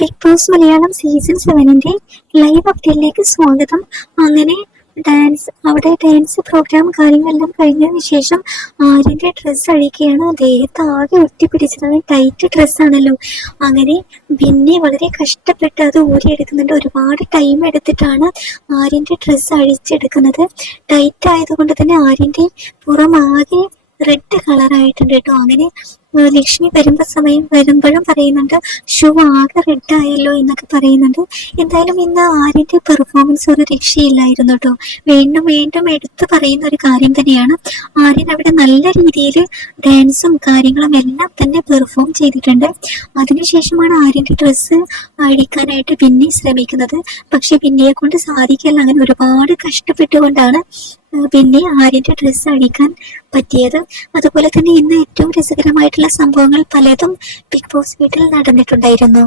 Big Boss Malayalam season സെവനിന്റെ live അപ്ഡേറ്റിലേക്ക് സ്വാഗതം. അങ്ങനെ ഡാൻസ് അവിടെ ഡാൻസ് പ്രോഗ്രാം കാര്യങ്ങളെല്ലാം കഴിഞ്ഞതിന് ശേഷം ആര്യന്റെ ഡ്രസ്സ് അഴിക്കുകയാണ് അദ്ദേഹത്തെ ആകെ ഒട്ടിപ്പിടിച്ചതാണ് ടൈറ്റ് ഡ്രസ്സാണല്ലോ അങ്ങനെ പിന്നെ വളരെ കഷ്ടപ്പെട്ട് അത് ഊരിയെടുക്കുന്നുണ്ട് ഒരുപാട് ടൈം എടുത്തിട്ടാണ് ആര്യന്റെ ഡ്രസ്സ് അഴിച്ചെടുക്കുന്നത്. ടൈറ്റ് ആയതുകൊണ്ട് തന്നെ ആര്യന്റെ പുറം ആകെ റെഡ് കളറായിട്ടുണ്ട് കേട്ടോ. അങ്ങനെ ലക്ഷ്മി വരുമ്പോ സമയം വരുമ്പോഴും പറയുന്നുണ്ട് ഷൂ ആകെ റെഡ് ആയല്ലോ എന്നൊക്കെ പറയുന്നുണ്ട്. എന്തായാലും ഇന്ന് ആര്യന്റെ പെർഫോമൻസ് ഒരു രക്ഷയില്ലായിരുന്നു കേട്ടോ. വീണ്ടും വീണ്ടും എടുത്തു പറയുന്ന ഒരു കാര്യം തന്നെയാണ്. ആര്യൻ അവിടെ നല്ല രീതിയിൽ ഡാൻസും കാര്യങ്ങളും എല്ലാം തന്നെ പെർഫോം ചെയ്തിട്ടുണ്ട്. അതിനുശേഷമാണ് ആര്യന്റെ ഡ്രസ്സ് അടിക്കാനായിട്ട് പിന്നെ ശ്രമിക്കുന്നത്. പക്ഷെ പിന്നെയെ കൊണ്ട് സാധിക്കല്ല. അങ്ങനെ ഒരുപാട് കഷ്ടപ്പെട്ടുകൊണ്ടാണ് പിന്നെ ആര്യന്റെ ഡ്രസ്സ് അടിക്കാൻ പറ്റിയത് അതുപോലെ തന്നെ ഇന്ന് ഏറ്റവും രസകരമായിട്ടുള്ള സംഭവങ്ങൾ പലതും ബിഗ് ബോസ് വീട്ടിൽ നടന്നിട്ടുണ്ടായിരുന്നു.